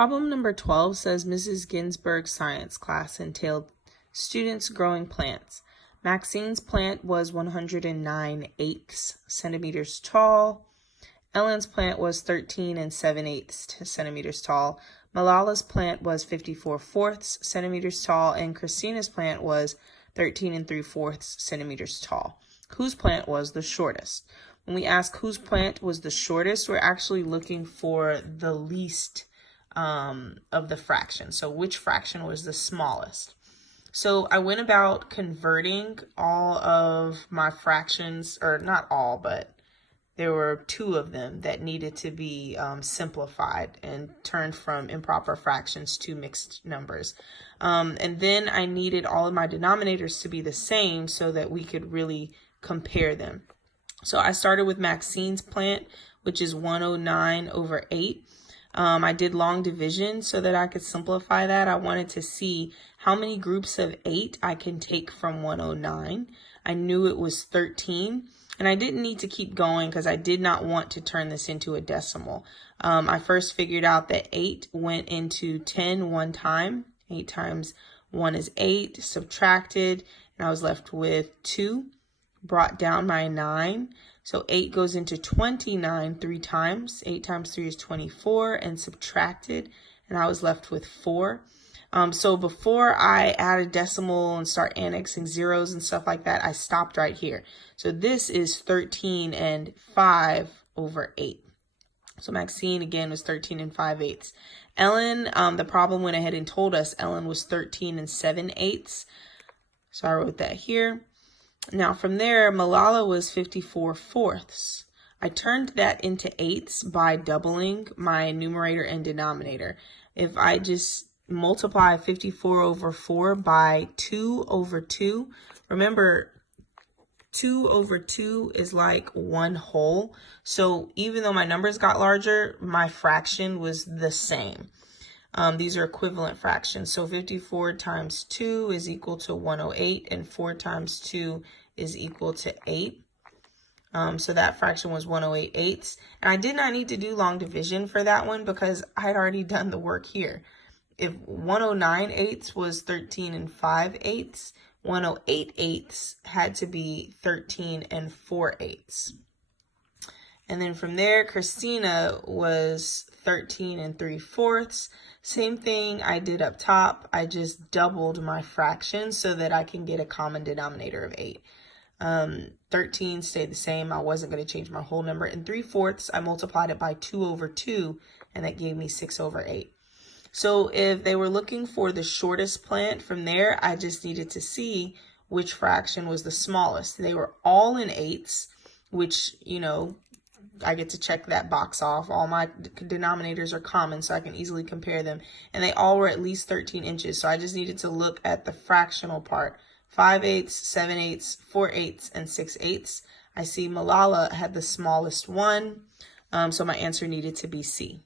Problem number 12 says Mrs. Ginsburg's science class entailed students growing plants. Maxine's plant was 109 centimeters tall. Ellen's plant was 13 7/8 centimeters tall. Malala's plant was 54 centimeters tall, and Christina's plant was 13 3/4 centimeters tall. Whose plant was the shortest? When we ask whose plant was the shortest, we're actually looking for the least of the fraction. So which fraction was the smallest? So I went about converting all of my fractions, or not all, but there were two of them that needed to be simplified and turned from improper fractions to mixed numbers. And then I needed all of my denominators to be the same so that we could really compare them. So I started with Maxine's plant, which is 109/8. I did long division so that I could simplify that. I wanted to see how many groups of 8 I can take from 109. I knew it was 13, and I didn't need to keep going because I did not want to turn this into a decimal. I first figured out that 8 went into 10 one time. 8 times 1 is 8, subtracted, and I was left with 2. Brought down my 9. So 8 goes into 29 3 times. 8 times 3 is 24, and subtracted, and I was left with 4. So before I add a decimal and start annexing zeros and stuff like that, I stopped right here. So this is 13 5/8. So Maxine, again, was 13 5/8. Ellen, the problem went ahead and told us Ellen was 13 7/8. So I wrote that here. Now from there, Malala was 54/4. I turned that into 8s by doubling my numerator and denominator. If I just multiply 54/4 by 2/2, remember 2/2 is like 1 whole. So even though my numbers got larger, my fraction was the same. These are equivalent fractions. So 54 times 2 is equal to 108, and 4 times 2 is equal to 8. So that fraction was 108/8. And I did not need to do long division for that one because I had already done the work here. If 109/8 was 13 5/8, 108/8 had to be 13 4/8. And then from there, Christina was 13 3/4. Same thing I did up top. I just doubled my fraction so that I can get a common denominator of 8. 13 stayed the same. I wasn't going to change my whole number. And 3/4, I multiplied it by 2/2, and that gave me 6/8. So if they were looking for the shortest plant from there, I just needed to see which fraction was the smallest. They were all in 8s, which, I get to check that box off. All my denominators are common, so I can easily compare them. And they all were at least 13 inches. So I just needed to look at the fractional part. 5/8, 7/8, 4/8, and 6/8. I see Malala had the smallest one. So my answer needed to be C.